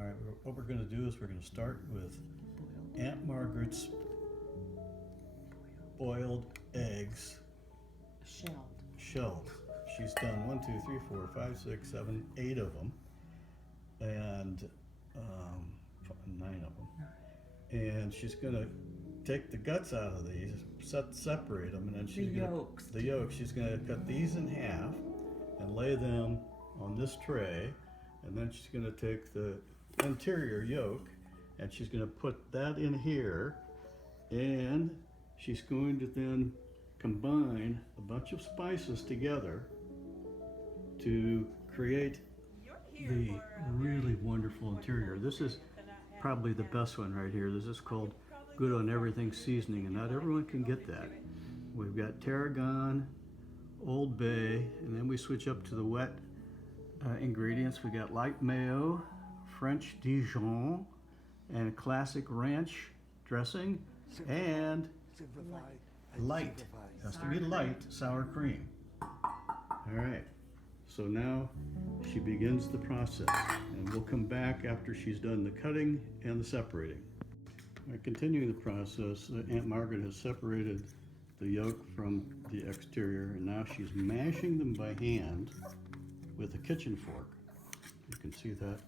All right, what we're going to do is we're going to start with Aunt Margaret's boiled eggs, shelled. She's done 1, 2, 3, 4, 5, 6, 7, 8 of them, and 9 of them. And she's going to take the guts out of these, separate them, and then she's the yolks. She's going to cut these in half and lay them on this tray, and then she's going to take the interior yolk and she's going to put that in here, and she's going to then combine a bunch of spices together to create the really wonderful interior. This is probably the best one right here. This is called Good on Everything Seasoning, and not everyone can get that. We've got tarragon, Old Bay, and then we switch up to the wet ingredients. We got light mayo, French Dijon, and classic ranch dressing, and light, has to be light sour cream. All right, so now she begins the process, and we'll come back after she's done the cutting and the separating. Continuing the process, Aunt Margaret has separated the yolk from the exterior, and now she's mashing them by hand with a kitchen fork. You can see that.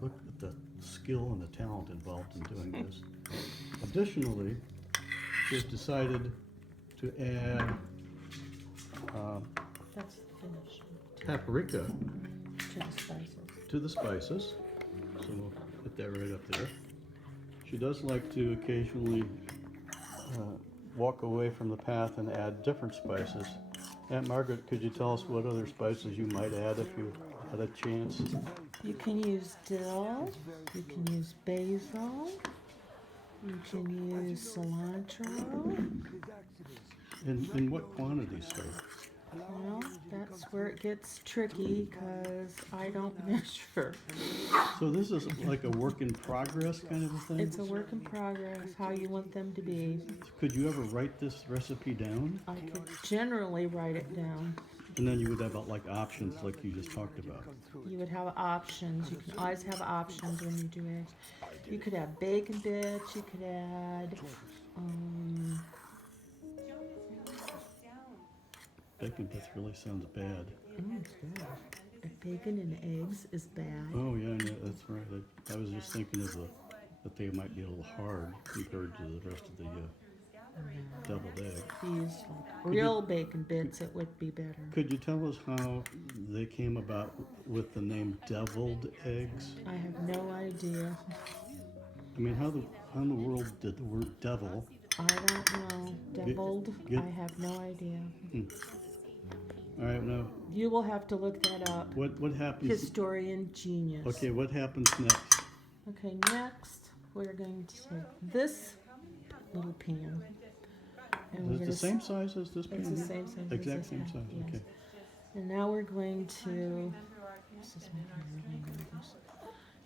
Look at the skill and the talent involved in doing this. Additionally, she's decided to add that's the finish. Paprika To the spices. So we'll put that right up there. She does like to occasionally walk away from the path and add different spices. Aunt Margaret, could you tell us what other spices you might add if you had a chance? You can use dill, you can use basil, you can use cilantro. In what quantities, sir? Well, that's where it gets tricky because I don't measure. So this is like a work in progress kind of a thing? It's a work in progress, how you want them to be. Could you ever write this recipe down? I could generally write it down. And then you would have like options like you just talked about. You would have options. You can always have options when you do eggs. You could add bacon bits. You could add Bacon bits really sounds bad. it's good. If bacon and eggs is bad. Oh yeah, that's right. I was just thinking of that they might be a little hard compared to the rest of the deviled egg. These real bacon bits, it would be better. Could you tell us how they came about with the name deviled eggs? I have no idea. I mean, how in the world did the word devil? I don't know. Deviled? I have no idea. All right, now. You will have to look that up. What happens? Historian genius. Okay, what happens next? Okay, next we're going to take this little pan. And Is it the same size as this pan? It's the same size. Exact same size, yes. okay. And now we're going to, this is making me really nervous.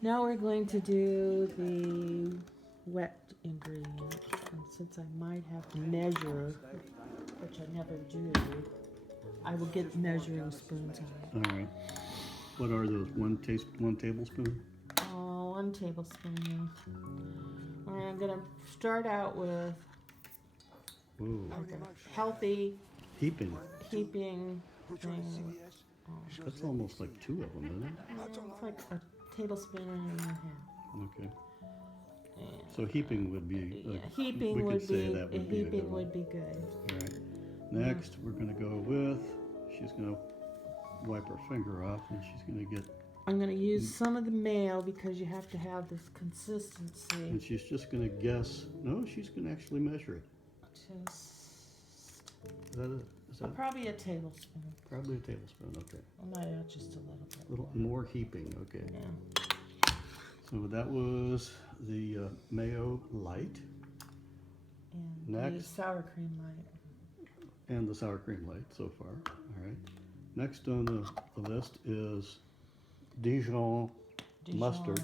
Now we're going to do the wet ingredients. And since I might have to measure, which I never do, I will get measuring spoons out. All right. What are those? One tablespoon? 1 tablespoon, yeah. All right, I'm gonna start out with like a healthy heaping thing. That's almost like 2 of them, isn't it? It's like a tablespoon and a half. Okay. And So heaping would be. heaping would be good. All right. Next, we're going to go with. She's going to wipe her finger off, and she's going to get. I'm going to use some of the mayo because you have to have this consistency. And she's just going to guess. No, she's going to actually measure it. Is that Probably a tablespoon. Probably a tablespoon. Okay. I might add just a little bit. A little more heaping. Okay. Yeah. So that was the mayo light. And Next. the sour cream light. And the sour cream light so far. All right. Next on the list is Dijon mustard.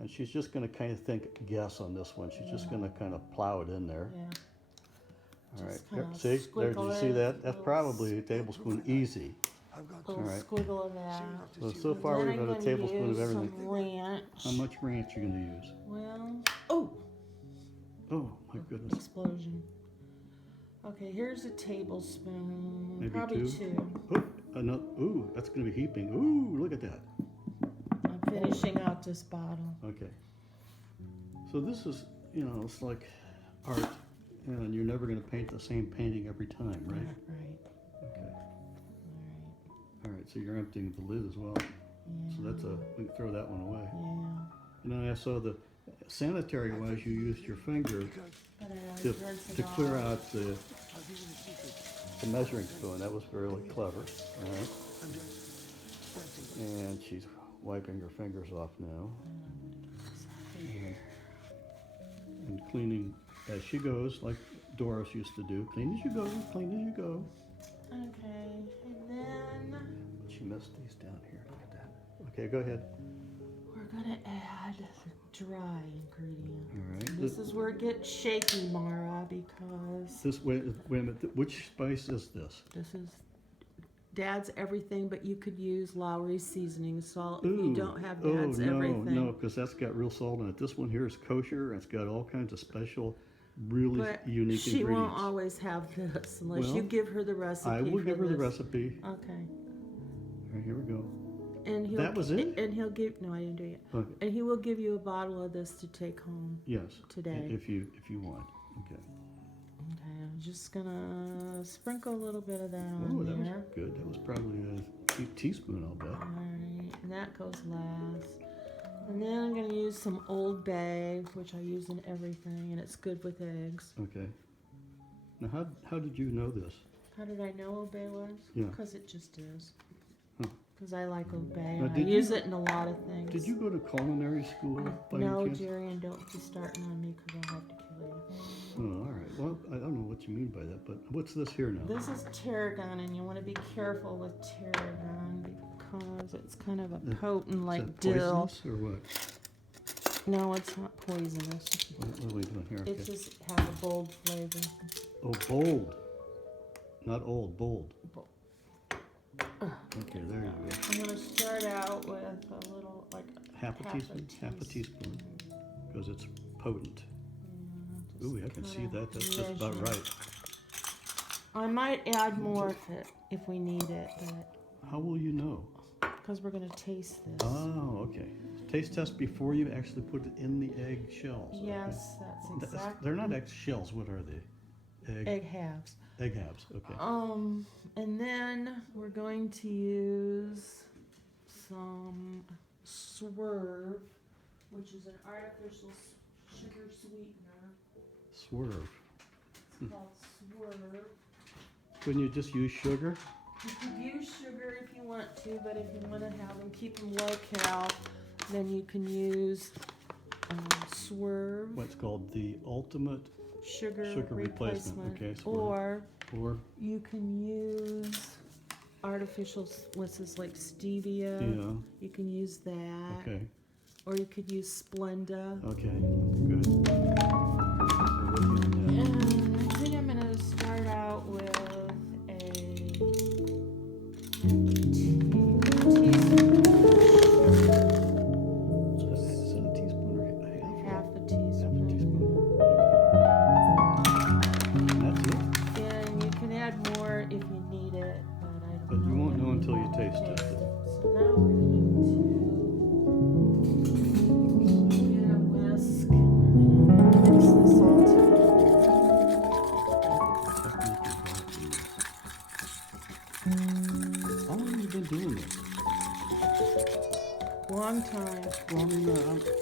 And she's just going to kind of guess on this one. She's just going to kind of plow it in there. Yeah. All right. Just kinda See? There, did you see squiggle that? it. That's probably a tablespoon easy. little Alright. squiggle of that. So far Then we've I'm got a gonna tablespoon of use everything. some ranch. How much ranch are you going to use? Well, oh, Oh my goodness. explosion. Okay, here's a tablespoon. Maybe Probably two? two. Oh, another, ooh, that's going to be heaping. Ooh, look at that. I'm finishing out this bottle. Okay. So this is, you know, it's like art, and you're never going to paint the same painting every time, right? Right. Okay. Alright. All right, so you're emptying the lid as well. Yeah. So that's we can throw that one away. Yeah. You know, I saw the sanitary-wise, you used your finger But I always to, rinse it to clear off. out the measuring spoon. That was really clever. All right. And she's wiping her fingers off now. And cleaning as she goes, like Doris used to do. Clean as you go, clean as you go. Okay, and then She missed these down here. Look at that. Okay, go ahead. we're gonna add the dry ingredient. All right. This is where it gets shaky, Mara, because Wait a minute. Which spice is this? this is Dad's everything, but you could use Lowry's seasoning salt if you Ooh. don't have Oh, Dad's no, everything. no, because that's got real salt in it. This one here is kosher, and it's got all kinds of special, really But unique she ingredients. won't always have this unless Well, you give her the recipe. I will for give her the this. recipe. Okay. All right, here we go. And he'll, That was it? And he'll give. No, I didn't do it yet. Okay. And he will give you a bottle of this to take home Yes. today. If you want. Okay. Okay, I'm just gonna sprinkle a little bit of that on Oh, that was there. good. That was probably a teaspoon, I'll bet. Alright, and that goes last. And then I'm gonna use some Old Bay, which I use in everything, and it's good with eggs. Okay. Now, how did you know this? How did I know Old Bay was? Yeah. Because it just is. Huh. Because I like Old Bay, Now, and I did use you- it in a lot of things. Did you go to culinary school by No, any chance? Jerry, and don't be starting on me because I'll have to kill you. Oh, all right. Well, I don't know what you mean by that, but what's this here now? This is tarragon, and you want to be careful with tarragon because it's kind of a Is potent, Is like that dill. poisonous or what? No, it's not poisonous. What are we doing here? It Okay. just has a bold flavor. Oh, bold. Not old, bold. Bold. Okay, there you go. I'm gonna start out with a little, like Half a teaspoon? Half a teaspoon. Because it's potent. Yeah, Ooh, I just can see kinda that. That's just about measure. right. I might add more if we need it, but How will you know? because we're gonna taste this. Oh, okay. Taste test before you actually put it in the egg shells. okay? Yes, that's exactly. They're not egg shells. What are they? Egg halves. Egg halves. Okay. And then we're going to use some Swerve, which is an artificial sugar sweetener. Swerve. It's called Swerve. Couldn't you just use sugar? You could use sugar if you want to, but if you want to have them, keep them low cal, then you can use Swerve What's called the ultimate, sugar replacement. Okay, Swerve. or you can use artificial, what's this, like stevia. yeah. You can use that. Okay. Or you could use Splenda. Okay. Good. We're working on that. And I think I'm going to start out with a teaspoon. Is that a teaspoon or a half? Half a Half a teaspoon. teaspoon. Okay. That's it. And you can add more if you need it, but I don't But you know won't that know until you I taste it. So now we're going to get a whisk and mix this all together. How long have you been doing this? Long time, Well, I mean,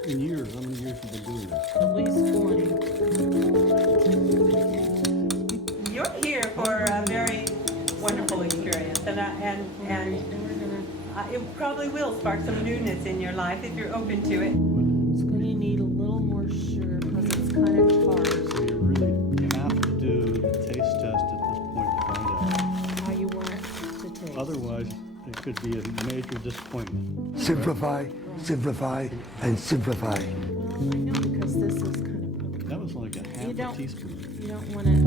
in years. How many years have you been doing this? at least 20. You're here for a very wonderful experience, and And we're gonna, it probably will spark some newness in your life if you're open to it. it's gonna need a little more sugar because it's kind of tart. So you really have to do the taste test at this point to find out. How you want it to taste. Otherwise, it could be a major disappointment. Simplify, simplify, and simplify. Well, I know because this is kind of potent. That was like a You half a don't- teaspoon. You don't want it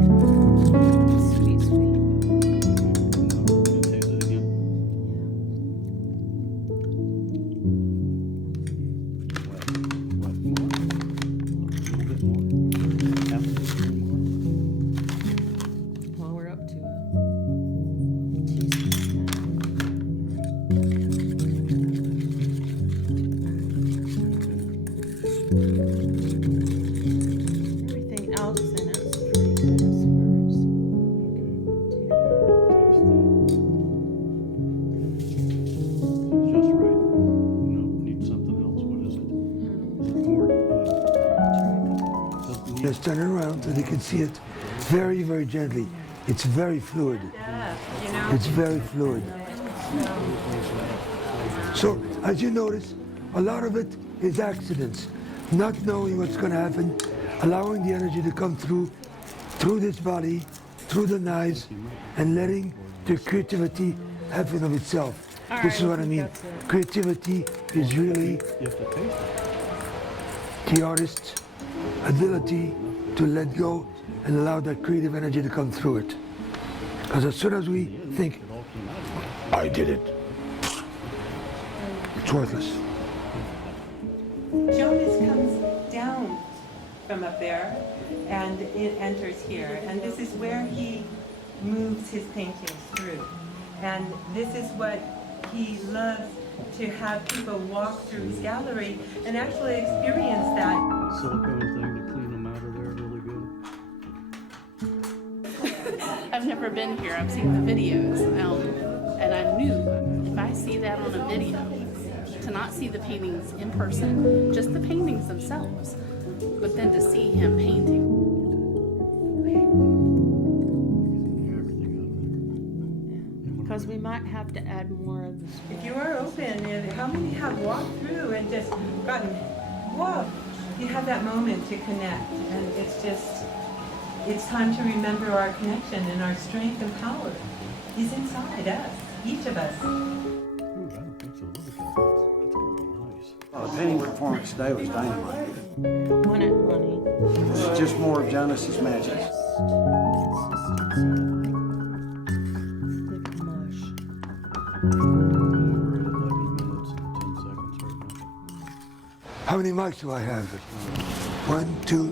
sweet, sweet. Can you taste it again? just turn it around so they can see it very, very gently. It's very fluid. Yeah, you know. It's very fluid. So, as you notice, a lot of it is accidents. Not knowing what's going to happen, allowing the energy to come through this body, through the knives, and letting the creativity happen of itself. All This is right, what I mean. that's it. Creativity is really You have to taste it. the artist's ability to let go and allow that creative energy to come through it. Because as soon as we think, It all came out of it. I did it, it's worthless. Jonas comes down from up there and it enters here. And this is where he moves his paintings through. And this is what he loves, to have people walk through his gallery and actually experience that. Silicone thing to clean them out of there really good. I've never been here. I've seen the videos, and I knew if I see that on a video, to not see the paintings in person, just the paintings themselves, but then to see him painting. Because we might have to add more of this. If you are open, and how many have walked through and just gotten, whoa, you have that moment to connect. And it's time to remember our connection and our strength and power is inside us, each of us. Ooh, I don't think so. Look at that. That's gonna be nice. The painting performance today was dynamite. Want it runny. This is just more of Jonas's magic. Thick mush. We're at 11 minutes and 10 seconds right now. How many mics do I have? 1, 2.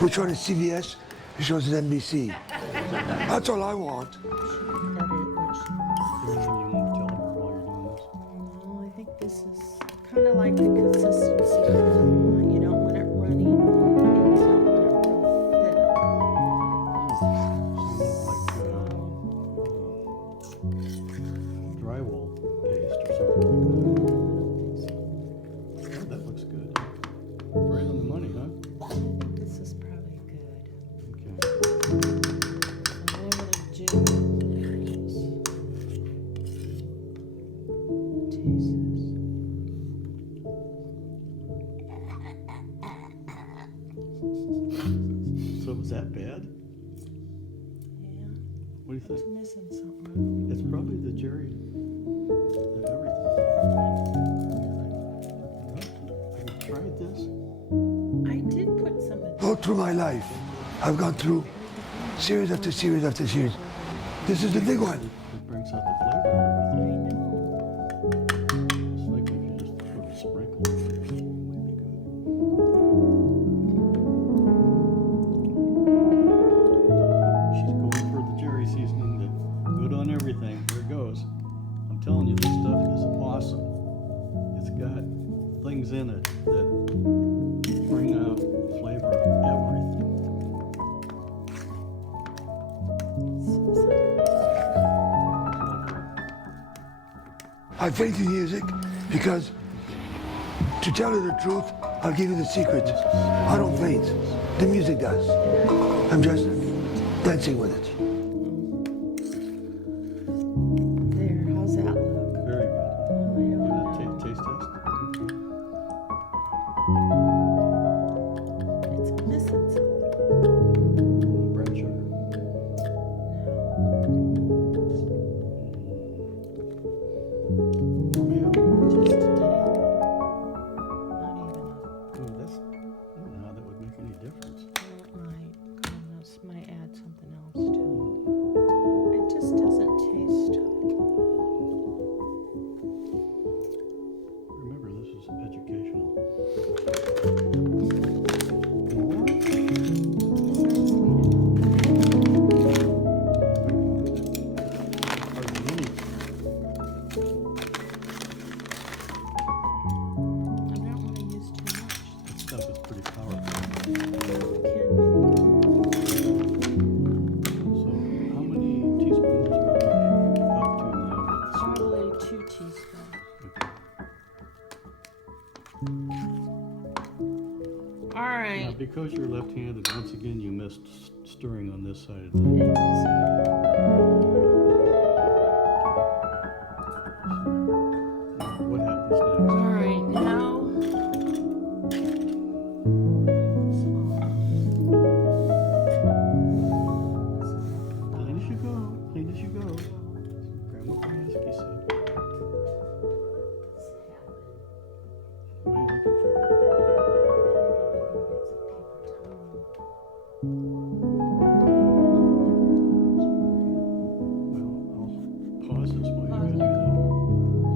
Which one is CBS? Which one is NBC? That's all I want. Is there anything you want to tell her while you're doing this? Well, I think this is kind of like the consistency. You don't want it runny. You don't want it real Drywall paste or something like that. Oh, that looks good. Right on the money, huh? thick. I think this is probably good. Okay. So what I'm gonna do is taste this. So was that bad? Yeah, What do you it's think? missing something. It's probably the Jerry. Everything. Have you tried this? I did put some of All through my life, I've gone through series after series after series. This is the big one. It brings out the flavor of everything. I know. It's like if you just put a sprinkle of it or something, it might be good. She's going for the Jerry seasoning, the good on everything. There it goes. I'm telling you, this stuff is awesome. It's got things in it that bring out the flavor of everything. I faith in music because, to tell you the truth, I'll give you the secret. I don't faint. The music does. I'm just dancing with it. There, how's that look? Very good. Oh, I don't know. Taste test. It's missing something. Brown sugar. Mayo. Just a tad. Not even Oh, that's. I don't know how that would make any difference. it might. This might add something else to it. It just doesn't taste. Remember, this is educational. It's not sweet enough. because you're left-handed, once again, you missed stirring on this side of the What happens next? All right, now. Clean as you go, clean as you go. Grandma Briansky said. What are you looking for? Well, I'll pause this while you're gonna do that.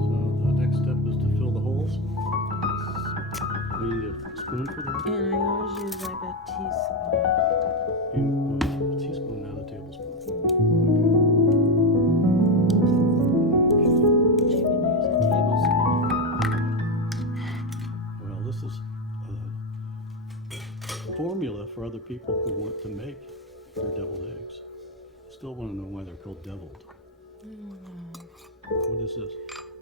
So the next step is to fill the holes. We need a spoon for that. And I always use like a teaspoon. A teaspoon, not a tablespoon. You can use a tablespoon. Well, this is a formula for other people who want to make their deviled eggs. Still want to know why they're called deviled. What is this?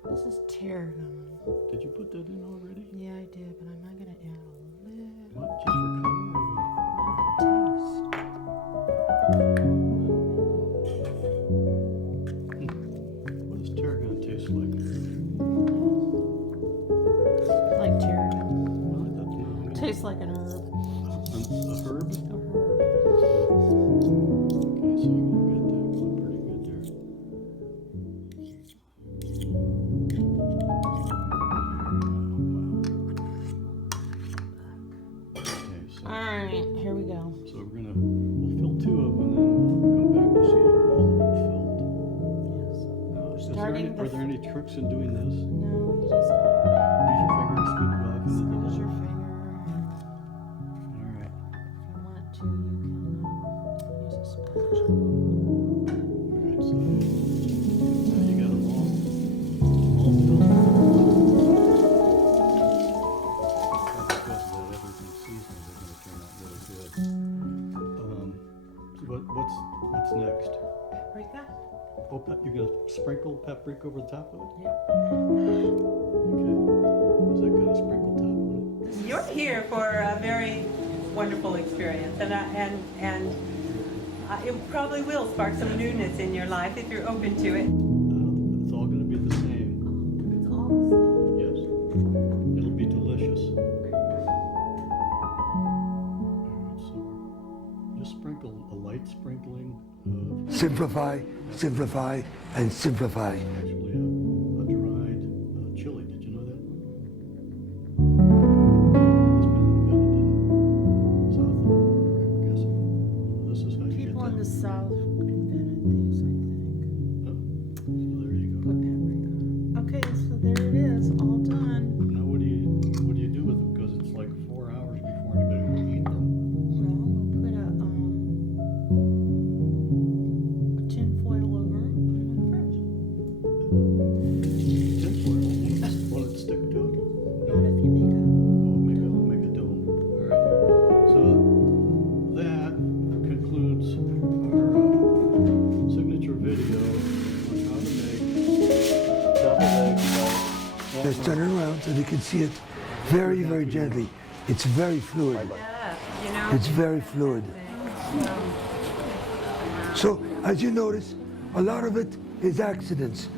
This is tarragon. Did you put that in already? Yeah, I did, but I'm not gonna add a little What? Just for color or taste. what does tarragon taste like? Like tarragon. Well, I thought, no, Tastes like an herb. a herb? A herb. Okay, so you got that going pretty good there. Okay, so Alright, here we go. we'll fill 2 of them and then we'll come back to see all of them filled. Yes. Now, Starting are there any tricks in doing this? No, you just gotta Use your finger and scoop it off into the use your hole. finger. All right. If you want to, you can use a sponge. All right. So now you got them all filled. Because of that everything seasoned, they're going to turn out really good. What's next? Paprika? Oh, you're going to sprinkle paprika over the top of it? Yep. Okay. Is that got a sprinkle top on You're here for a very wonderful experience, and it probably will spark some newness in your life if you're open to it. it? It's all going to be the same. It's all Yes. It'll be delicious. Alright, so just sprinkle a light sprinkling of Simplify, simplify, and simplify. actually a dried chili. Did you know that? It's been invented in south of the border, I'm guessing. This is how you People get in the that. South invented these, I think. Oh, so there you go. Put paprika. Okay, so there it is, all done. Now what do you do with them? Because it's like 4 hours before anybody will eat them. Well, we'll put a tin foil over 'em, put 'em in the fridge. Tinfoil. Will it stick to it? Not if you make Make a dome. All right. So that concludes our signature video on how to make deviled eggs. Just turn it around so they can see it very, very gently. It's very fluid. Yeah, It's very fluid. So, as you notice, a lot of it is accidents,